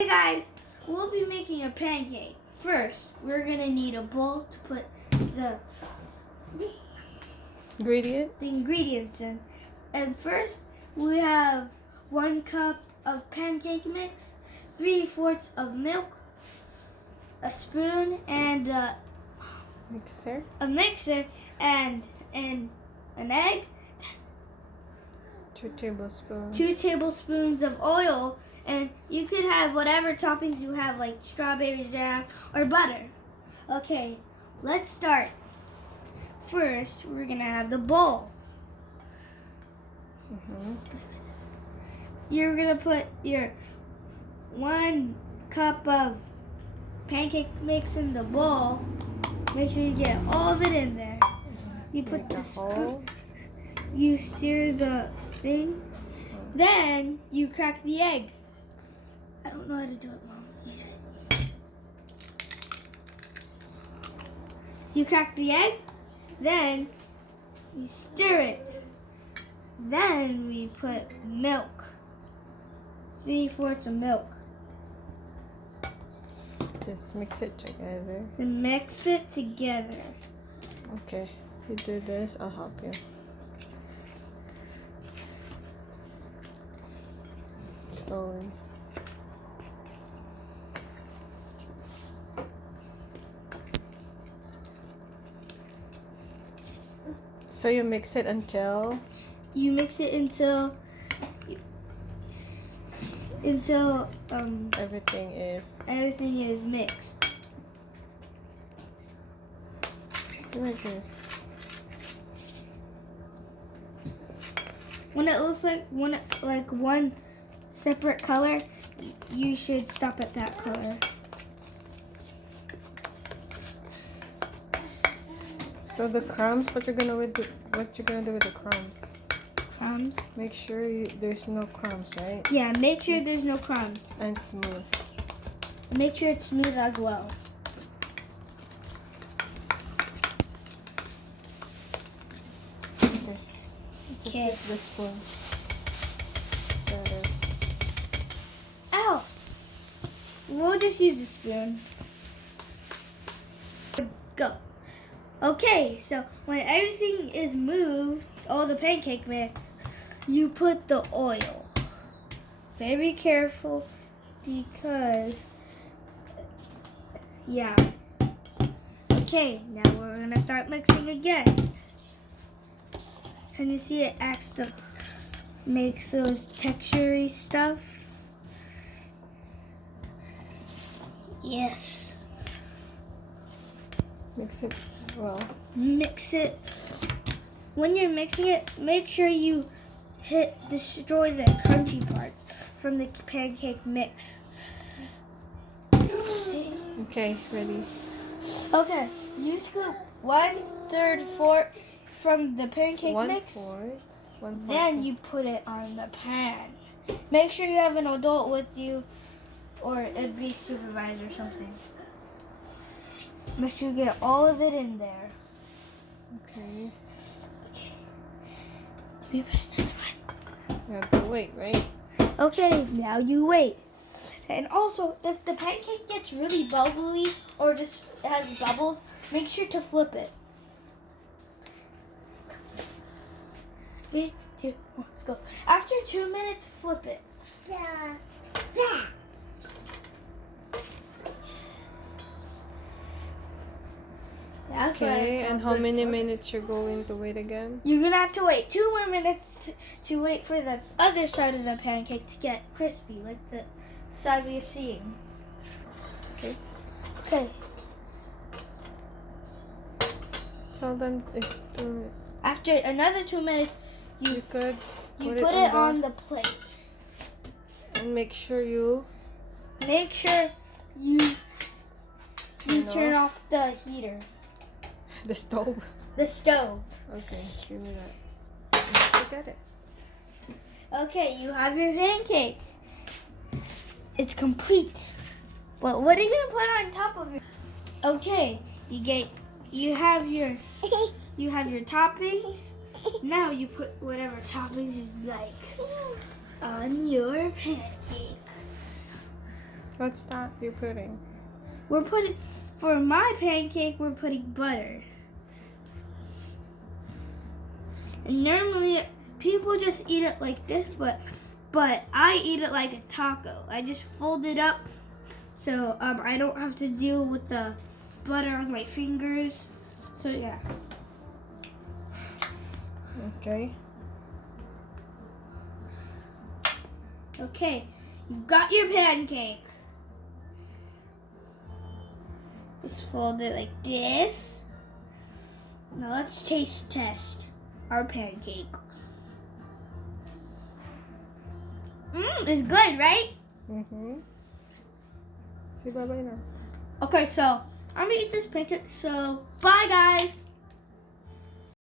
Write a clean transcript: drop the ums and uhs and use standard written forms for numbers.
Hey guys, we'll be making a pancake. First, we're gonna need a bowl to put the ingredients in. And first, we have 1 cup of pancake mix, 3/4 of milk, a spoon, and a mixer, and an egg, 2 tablespoons. 2 tablespoons of oil. And you can have whatever toppings you have, like strawberry jam or butter. Okay, let's start. First, we're gonna have the bowl. You're gonna put your 1 cup of pancake mix in the bowl. Make sure you get all of it in there. You put the spoon. You stir the thing. Then you crack the egg. I don't know how to do it, Mom. You do it. You crack the egg, then we stir it. Then we put milk. 3/4 of milk. Just mix it together. Then mix it together. Okay, you do this, I'll help you. Slowly. So you mix it until? You mix it until everything is mixed. Like this. When it looks like one separate color, you should stop at that color. So the crumbs, what you're gonna do with the crumbs? Crumbs? Make sure there's no crumbs, right? Yeah, make sure there's no crumbs. And smooth. Make sure it's smooth as well. Okay. Okay. This is the spoon. Ow! We'll just use a spoon. Go. Okay, so when everything is moved, all the pancake mix, you put the oil. Very careful because, yeah. Okay, now we're gonna start mixing again. Can you see it makes those textury stuff? Yes. Mix it well. Mix it. When you're mixing it, make sure you destroy the crunchy parts from the pancake mix. Okay, ready. Okay, you scoop 1/3 from the pancake mix. 1/4. Then you put it on the pan. Make sure you have an adult with you or a bee supervisor or something. Make sure you get all of it in there. Okay. Okay. We put it in the pan. You have to wait, right? Okay, now you wait. And also, if the pancake gets really bubbly or just has bubbles, make sure to flip it. 3, 2, 1, go. After 2 minutes, flip it. That's Okay, and how many minutes you're going to wait again? You're gonna have to wait 2 more minutes to wait for the other side of the pancake to get crispy, like the side we're seeing. Okay. Okay. Tell them if After another 2 minutes, you could put it on the plate. And make sure you turn off the heater. The stove. The stove. Okay, give me that. Look at it. Okay, you have your pancake. It's complete. But what are you gonna put on top of it? Okay, you have your toppings. Now you put whatever toppings you like on your pancake. What's that you're putting? We're putting, for my pancake, we're putting butter. And normally people just eat it like this, but I eat it like a taco. I just fold it up so I don't have to deal with the butter on my fingers. So yeah. Okay. Okay, you've got your pancake. Just fold it like this. Now let's taste test our pancake. It's good, right? Say bye-bye now. Okay, so I'm gonna eat this pancake. So bye, guys.